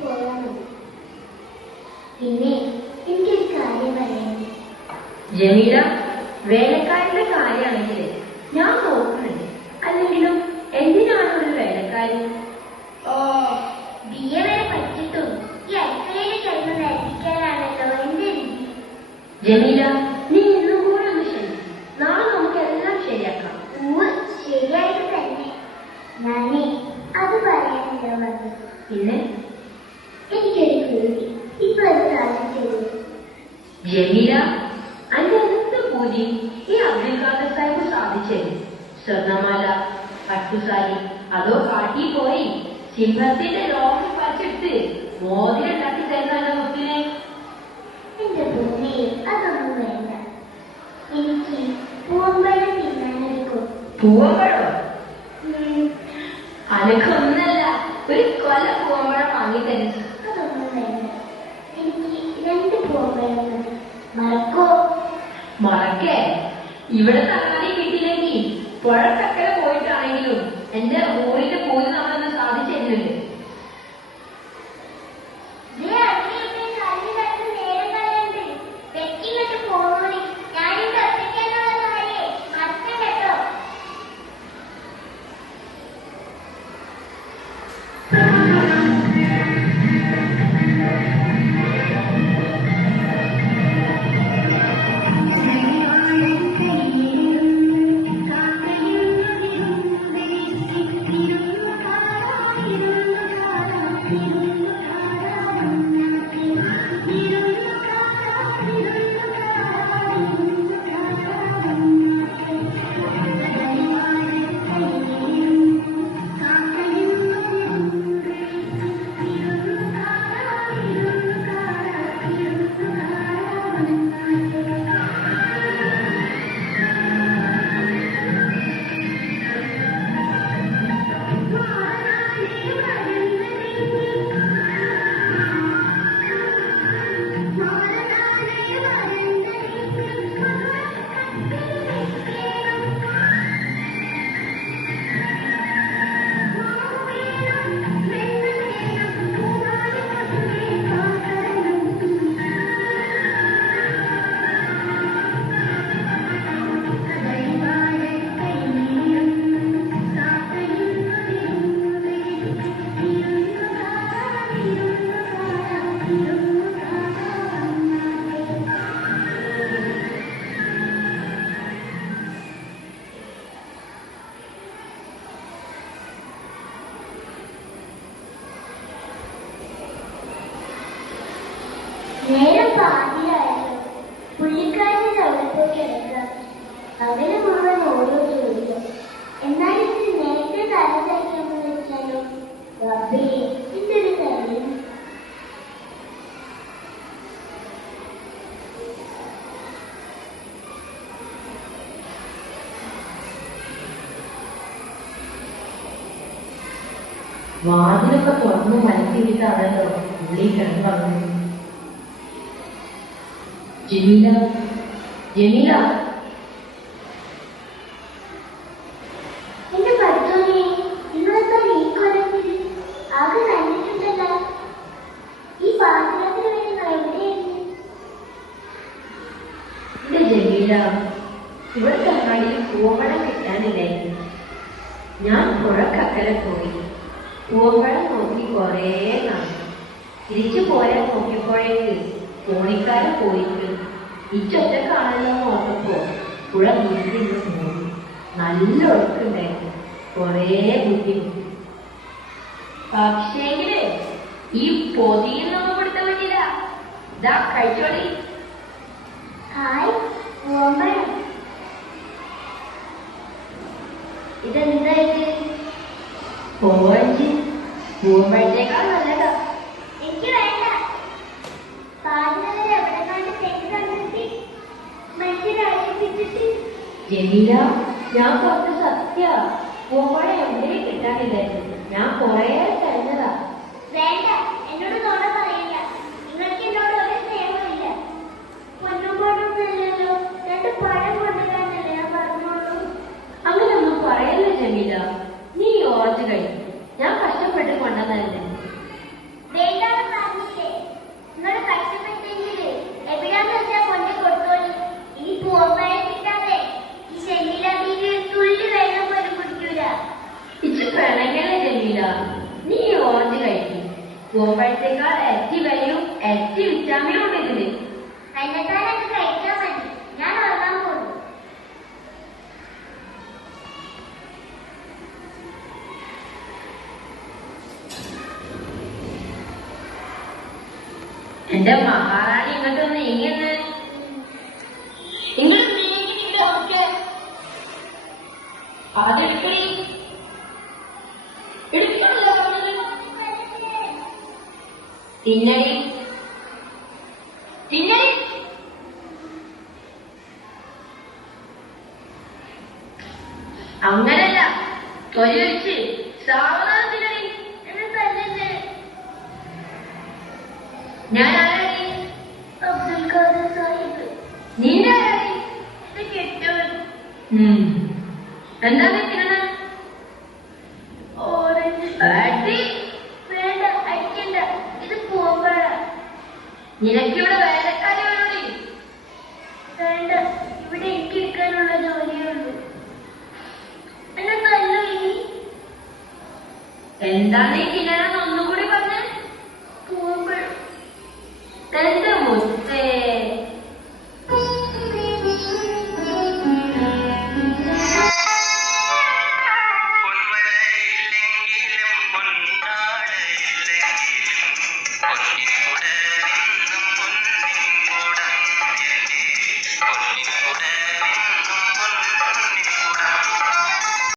പോയാൽ മതി പിന്നെ എനിക്കൊരു കാര്യം പറയാം ജമീല വേലക്കാരുടെ കാര്യമാണെങ്കിൽ ഞാൻ നോക്കുന്നുണ്ട് അല്ലെങ്കിലും എന്തിനാണ് ഒരു വേലക്കാരി? ഓ ബിയ വരെ പറ്റിയിട്ടും ഈ അടുക്കളയിൽ കിടന്ന് നശിക്കാനാണല്ലോ എന്റെ രീതി. ജമീല ജമീല അന്റെ എന്ത് പൂജി ഈ അബ്ദുൽ ഖാദർ സാഹിബ് സാധിച്ചേ. സ്വർണമാല പട്ടുസാരി അതോ കാട്ടി പോയി? സിംഹത്തിന്റെ ലോകം പറിച്ചെടുത്ത് മോതിരം ഉണ്ടാക്കി തരുന്നല്ലോ മുത്തിനെ. എന്റെ ഭൂമി അതൊന്നും വേണ്ട. എനിക്ക് പൂവമ്പഴം തിന്നാനെടുക്കും പൂവമ്പഴോ അനക്കൊന്നല്ല ഒരു കൊല പൂവമ്പഴം വാങ്ങി തരുന്നു. രണ്ട് മറക്കോ? മറക്കേ. ഇവിടെ തക്കാളി കിട്ടിയില്ലെങ്കിൽ പുഴക്കക്കര പോയിട്ടാണെങ്കിലും എന്റെ ഊരിന്റെ Thank you. നേരം പാതിയായല്ലോ പുള്ളിക്കാരൻ അവിടത്തേക്ക് പോയി കിടക്കാം അവന് മുഴുവൻ ഓരോ ചോദിക്കും എന്നാൽ ഇത് നേരത്തെ തയ്ക്കാമെന്ന് വെച്ചാലോ റബ്ബേ ഇതൊരു കാര്യം വാതിലൊക്കെ തുറന്ന് മനസ്സിലിട്ടാണല്ലോ ഉള്ളി കിടന്നു ജമീല? ജമീല? എന്റെ പഠിത്തോനെ നിങ്ങളെന്താ ഈ കൊലത്തിൽ ആകെ നന്നിട്ടുണ്ടല്ലോ ഈ വേണ്ടി നിങ്ങൾ എവിടെയായിരുന്നു എന്റെ ജമീല. ഇവിടുത്തെ അങ്ങാടിയിൽ പൂവമ്പഴം കിട്ടാനില്ലായിരുന്നു ഞാൻ പുഴക്കക്കരെ പോയി. പൂവമ്പഴം നോക്കി കുറേ നാളെ. തിരിച്ചു പോരാൻ നോക്കിയപ്പോഴേക്ക് തോണിക്കാരൻ പോയിട്ട് ഇച്ചൊറ്റക്കാണല്ലോ നോക്കപ്പോ പുഴ വീട്ടിലിരുന്ന് പോയി നല്ല ഒഴുക്കുണ്ടായിരുന്നു കുറേ ബുദ്ധിമുട്ടി പക്ഷേങ്കിൽ ഈ പൊതിയിൽ നമ്മൾ പിടുത്തം പറ്റില്ല ഇതാ കഴിച്ചോളി. ഹായ് ഓമ്പഴം ഇതെന്താ ഇത്? ഓറഞ്ച് പൂവമ്പഴത്തേക്കാൾ ജമീല ഞാൻ പറഞ്ഞ സത്യ. പൂവമ്പഴം എവിടെയും കിട്ടാനില്ലായിരുന്നു. ഞാൻ കൊറേ വേണ്ട എന്നോട് നോട പറയില്ല. നിങ്ങൾക്ക് എന്നോട് ഒരു സ്നേഹമില്ല പൊന്നും പൊന്നൊന്നുമല്ലല്ലോ രണ്ട് പഴം കൊണ്ടുവരാനല്ലേ ഞാൻ പറഞ്ഞോളൂ? അങ്ങനൊന്നും പറയല്ല ജമീല നീ ഈ കഴിഞ്ഞു. ഞാൻ കഷ്ടപ്പെട്ട് കൊണ്ടുവന്നതല്ലേ? പഴത്തേക്കാൾ എറ്റി വിലയും എറ്റി വിറ്റാമിനും ഉണ്ട് ഇതിൽ എന്റെ മഹാറാണി ഇങ്ങോട്ടൊന്ന് നീങ്ങുന്നു തിന്നടി. തിന്നടി. അങ്ങനല്ല. തൊലി വെച്ച്. സാവധാനം തിന്നടി. എന്നെ തല്ലല്ലേ. ഞാൻ ആരാടി അബ്ദുൽ ഖാദർ സാഹിബ്. നിന്റെ ആരാടി ഇത് കെട്ടവൻ. എന്താ വെക്കുന്നത് ഓറഞ്ച് അടി വേണ്ട അയക്കണ്ട ഇത് പോകുമ്പോഴ നിനക്കിവിടെ വേലക്കാരി വേണോടി വേണ്ട ഇവിടെ എനിക്ക് ഇരിക്കാനുള്ള ജോലിയുണ്ട് എന്നെ തല്ലു എന്താണ് ഈ കിണറെന്ന് ഒന്നുകൂടി പറഞ്ഞേ?